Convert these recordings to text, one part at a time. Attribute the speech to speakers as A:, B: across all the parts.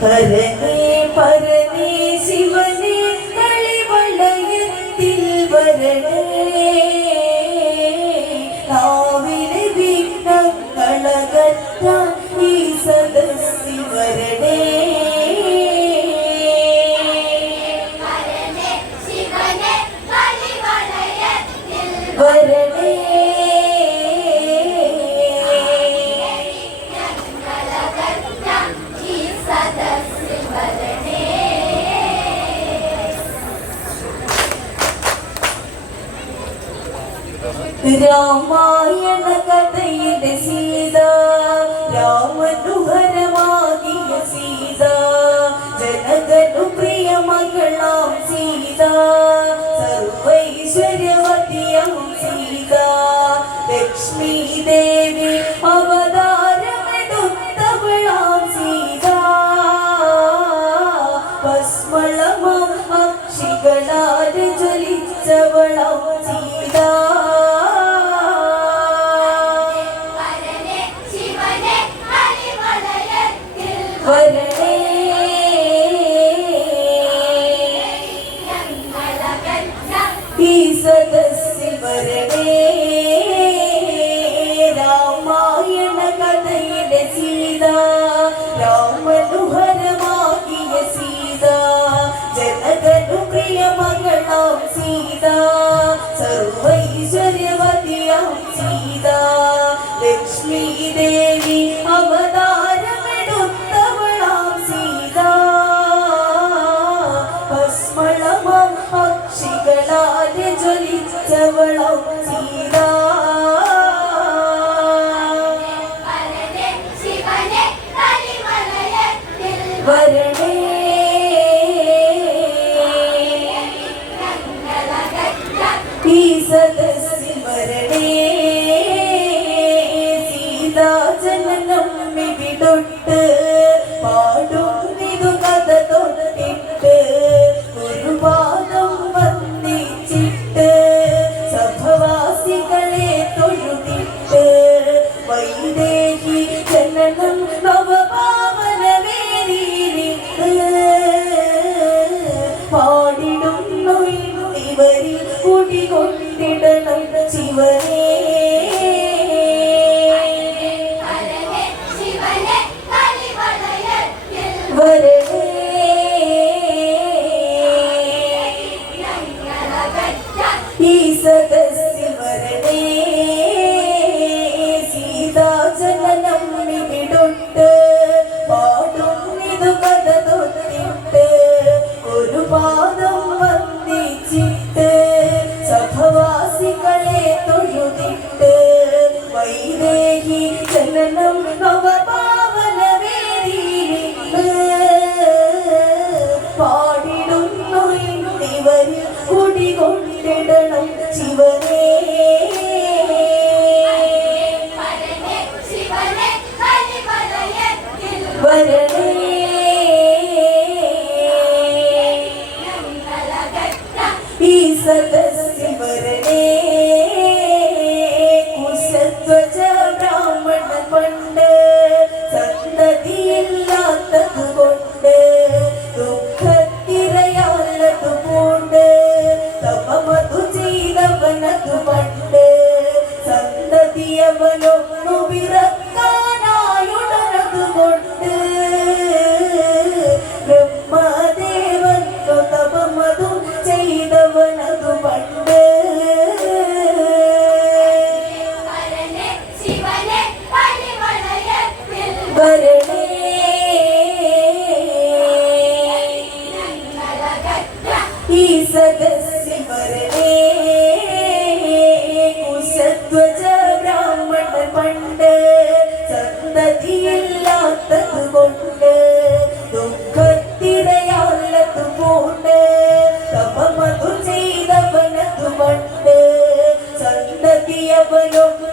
A: பரனே பரனே சிவனே வரணே cầu mơ വരണേ
B: ഈ സദസ്സിൽ വരണേ
A: രാമായണ കഥയിലെ Sita രാമനുഹരമാകിയ Sita ജനകനുപ്രിയ സർവൈശ്വര്യ Jesus He said. it ഗതിയില്ലാത്തത് കൊണ്ട് ദുഃഖത്തിരയാലത് കൊണ്ട് തപമതു ചെയ്തവനതു കൊണ്ട് സന്തതിയവനൊക്കെ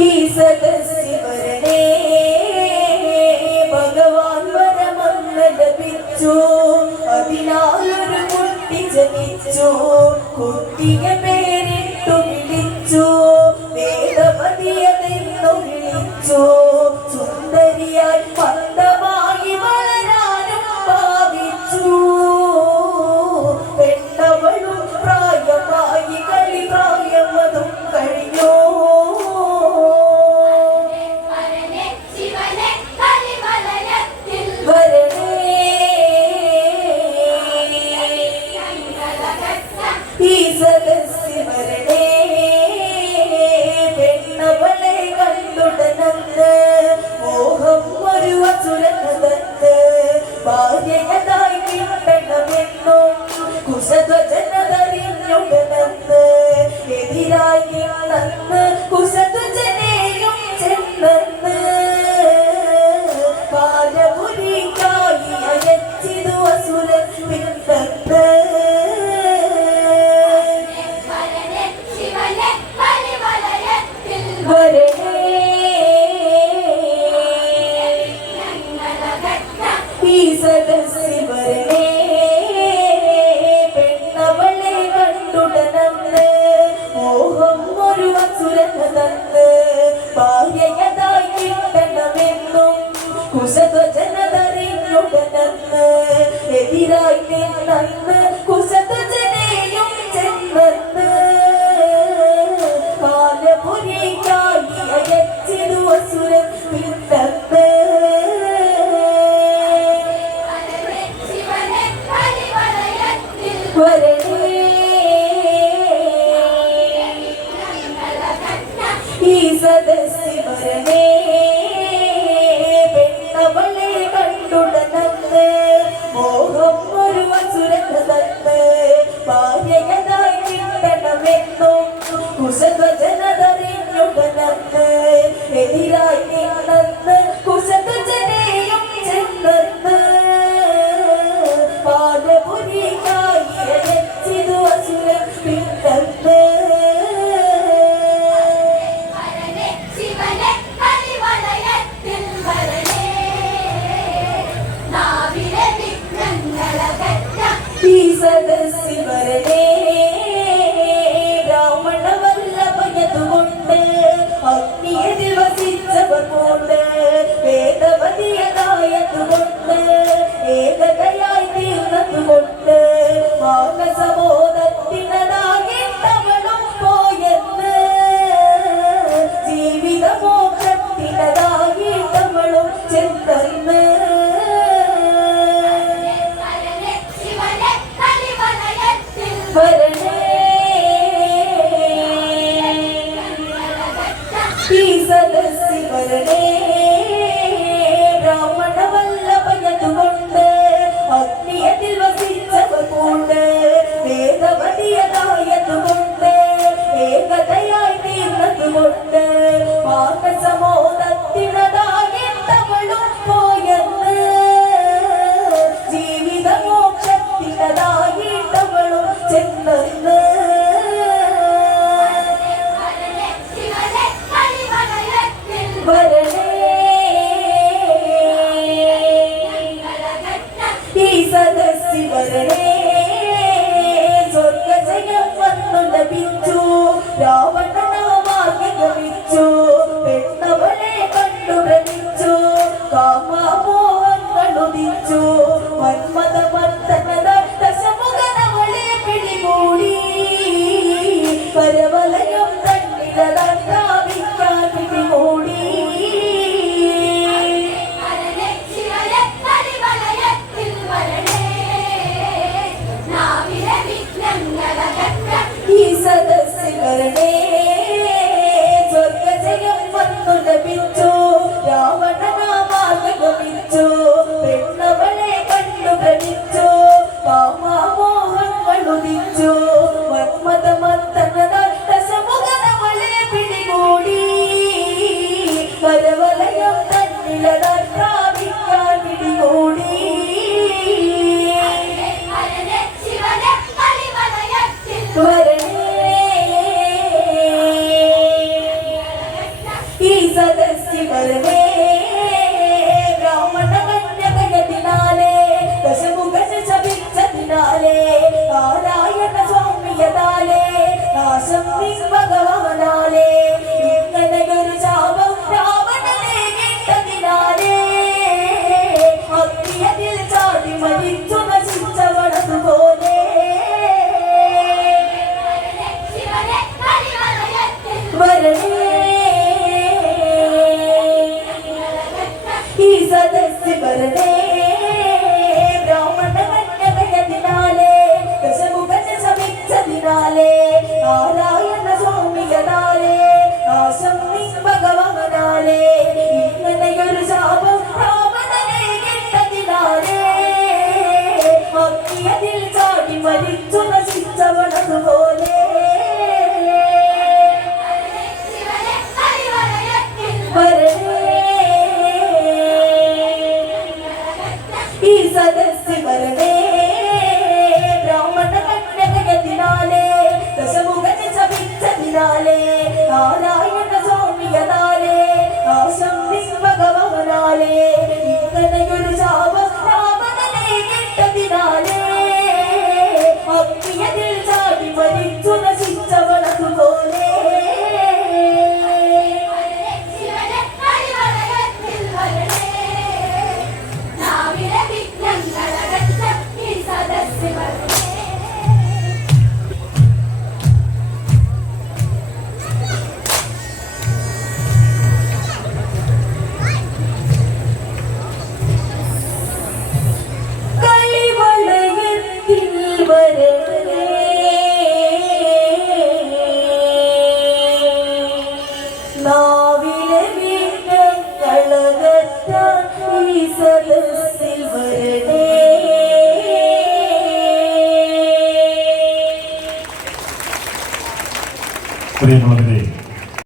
A: He said ജനതറിഞ്ഞുടനന്ന് എതിരായി നിന്ന് കുശത ജനയും ചെന്നെന്ന് കാലപുരിക്കായി അയച്ചിരു അസുരൻ പിന്നെന്ന് വരണേ. ഈ സദസ്സി വരണേ. Go.